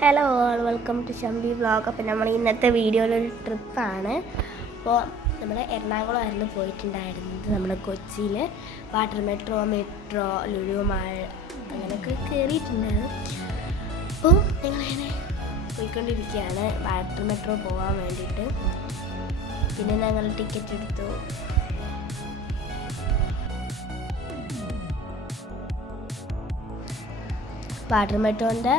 Hello all, welcome to Shambi vlog. അപ്പോൾ നമ്മൾ ഇന്നത്തെ വീഡിയോയിലൊരു ട്രിപ്പാണ്. അപ്പോൾ നമ്മൾ എറണാകുളമായിരുന്നു പോയിട്ടുണ്ടായിരുന്നത്. നമ്മൾ കൊച്ചിയിൽ വാട്ടർ മെട്രോ ലുലു മാൾ അങ്ങനെയൊക്കെ കയറിയിട്ടുണ്ടായിരുന്നു. അപ്പോൾ ഞങ്ങളിങ്ങനെ പോയിക്കൊണ്ടിരിക്കുകയാണ് വാട്ടർ മെട്രോ പോകാൻ വേണ്ടിയിട്ട്. പിന്നെ ഞങ്ങൾ ടിക്കറ്റ് എടുത്തു. വാട്ടർ മെട്രോൻ്റെ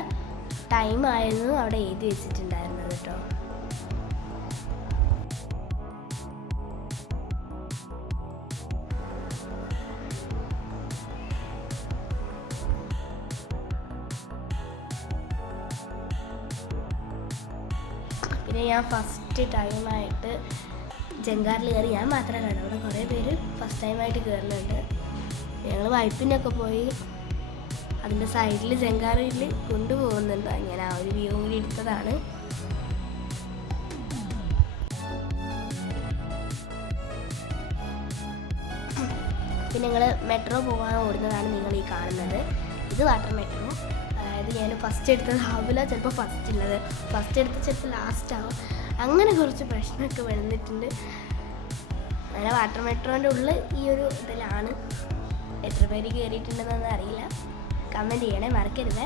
ടൈം ആയിരുന്നു അവിടെ എഴുതി വെച്ചിട്ടുണ്ടായിരുന്നത് കേട്ടോ. പിന്നെ ഞാൻ ഫസ്റ്റ് ടൈമായിട്ട് ജങ്കാറിൽ കയറി. ഞാൻ മാത്രമല്ല, അവിടെ കുറേ പേര് ഫസ്റ്റ് ടൈമായിട്ട് കയറുന്നുണ്ട്. ഞങ്ങൾ വൈപ്പിനൊക്കെ പോയി അതിൻ്റെ സൈഡിൽ ജങ്കാറിൽ കൊണ്ടുപോകുന്നുണ്ട്. അങ്ങനെ ആ ഒരു വ്യൂ കൂടി എടുത്തതാണ്. പിന്നെ ഞങ്ങൾ മെട്രോ പോകാൻ ഓടുന്നതാണ് നിങ്ങൾ ഈ കാണുന്നത്. ഇത് വാട്ടർ മെട്രോ. അതായത് ഞാൻ ഫസ്റ്റ് എടുത്തത് ആവില്ല, ചിലപ്പോൾ ഫസ്റ്റ് ഉള്ളത്, ഫസ്റ്റ് എടുത്ത് ചിലപ്പോൾ ലാസ്റ്റ് ആവും. അങ്ങനെ കുറച്ച് പ്രശ്നമൊക്കെ വന്നിട്ടുണ്ട്. അങ്ങനെ വാട്ടർ മെട്രോൻ്റെ ഉള്ളിൽ ഈ ഒരു ഇതിലാണ്. എത്ര പേര് കയറിയിട്ടുണ്ടെന്നൊന്നും അറിയില്ല, കമൻറ്റ് ചെയ്യണേ, മറക്കരുതേ.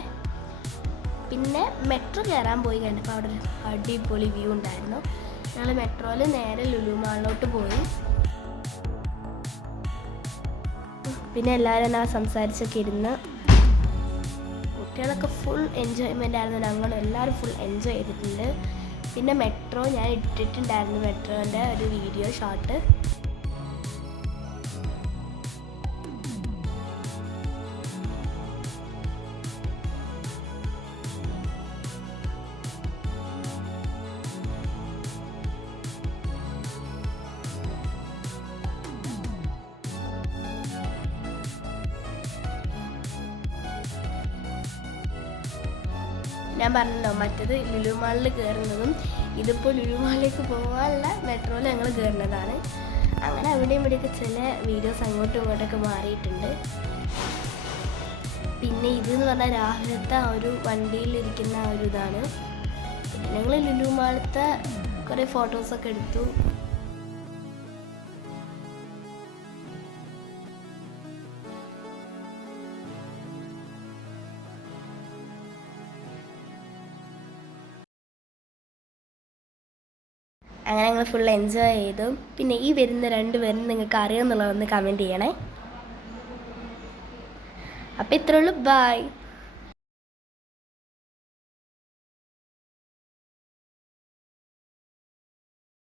പിന്നെ മെട്രോ കയറാൻ പോയി കഴിഞ്ഞപ്പോൾ അവിടെ ഒരു അടിപൊളി വ്യൂ ഉണ്ടായിരുന്നു. ഞങ്ങൾ മെട്രോയിൽ നേരെ ലുലു മാളിലോട്ട് പോയി. പിന്നെ എല്ലാവരും എന്നാ സംസാരിച്ചൊക്കെ ഇരുന്ന്. കുട്ടികളൊക്കെ ഫുൾ എൻജോയ്മെൻ്റ് ആയിരുന്നു. ഞങ്ങൾ എല്ലാവരും ഫുൾ എൻജോയ് ചെയ്തിട്ടുണ്ട്. പിന്നെ മെട്രോ ഞാൻ ഇട്ടിട്ടുണ്ടായിരുന്നു, മെട്രോൻ്റെ ഒരു വീഡിയോ ഷോട്ട്. ഞാൻ പറഞ്ഞല്ലോ, മറ്റത് ലുലു മാളിൽ കയറുന്നതും ഇതിപ്പോൾ ലുലു മാളിലേക്ക് പോകാനുള്ള മെട്രോയിൽ ഞങ്ങൾ കയറുന്നതാണ്. അങ്ങനെ അവിടെയും ഇവിടെയൊക്കെ ചില വീഡിയോസ് അങ്ങോട്ടും ഇങ്ങോട്ടൊക്കെ മാറിയിട്ടുണ്ട്. പിന്നെ ഇതെന്ന് പറഞ്ഞാൽ രാവിലത്തെ ആ ഒരു വണ്ടിയിലിരിക്കുന്ന ആ ഒരു ഇതാണ്. പിന്നെ ഞങ്ങൾ ലുലു മാളത്തെ കുറേ ഫോട്ടോസൊക്കെ എടുത്തു. അങ്ങനെ ഞങ്ങൾ ഫുൾ എൻജോയ് ചെയ്തു. പിന്നെ ഈ വരുന്ന 2 പേരും നിങ്ങൾക്ക് അറിയാമെന്നുള്ളതൊന്ന് കമൻറ്റ് ചെയ്യണേ. അപ്പോൾ ഇത്രയുള്ളൂ. ബൈ.